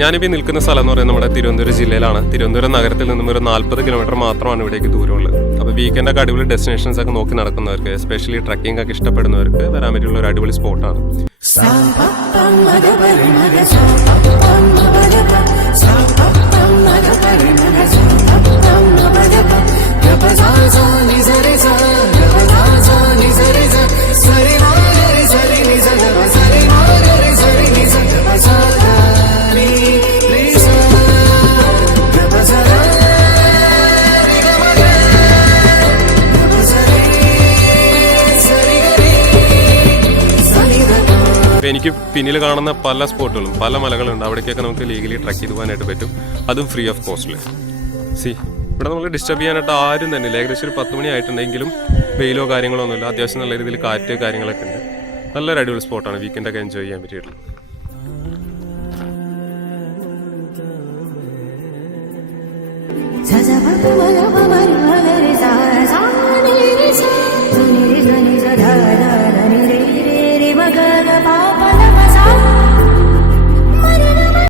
ഞാനിപ്പോൾ നിൽക്കുന്ന സ്ഥലം എന്ന് പറയുന്നത് നമ്മുടെ തിരുവനന്തപുരം ജില്ലയിലാണ്. തിരുവനന്തപുരം നഗരത്തിൽ നിന്നും ഒരു 40 കിലോമീറ്റർ മാത്രമാണ് ഇവിടേക്ക് ദൂരമുള്ളത്. അപ്പോൾ വീക്കെൻഡൊക്കെ അടിപൊളി ഡെസ്റ്റിനേഷൻസ് ഒക്കെ നോക്കി നടക്കുന്നവർക്ക്, എസ്പെഷ്യലി ട്രക്കിംഗ് ഒക്കെ ഇഷ്ടപ്പെടുന്നവർക്ക് വരാൻ പറ്റിയുള്ള ഒരു അടിപൊളി സ്പോട്ടാണ്. എനിക്ക് പിന്നിൽ കാണുന്ന പല സ്പോട്ടുകളും പല മലകളുണ്ട്. അവിടേക്കൊക്കെ നമുക്ക് ലീഗലി ട്രക്ക് ചെയ്ത് പോകാനായിട്ട് പറ്റും, അതും ഫ്രീ ഓഫ് കോസ്റ്റിൽ. ഇവിടെ നമ്മൾ ഡിസ്റ്റർബ് ചെയ്യാനായിട്ട് ആരും തന്നെ ഇല്ല. ഏകദേശം ഒരു 10 മണി ആയിട്ടുണ്ടെങ്കിലും വെയിലോ കാര്യങ്ങളോ ഒന്നുമില്ല. അത്യാവശ്യം നല്ല രീതിയിൽ കാറ്റ് കാര്യങ്ങളൊക്കെ ഉണ്ട്. നല്ലൊരു അടിപൊളി സ്പോട്ടാണ്. വീക്കെൻഡൊക്കെ എൻജോയ് ചെയ്യാൻ പറ്റിയിട്ടുള്ളത്.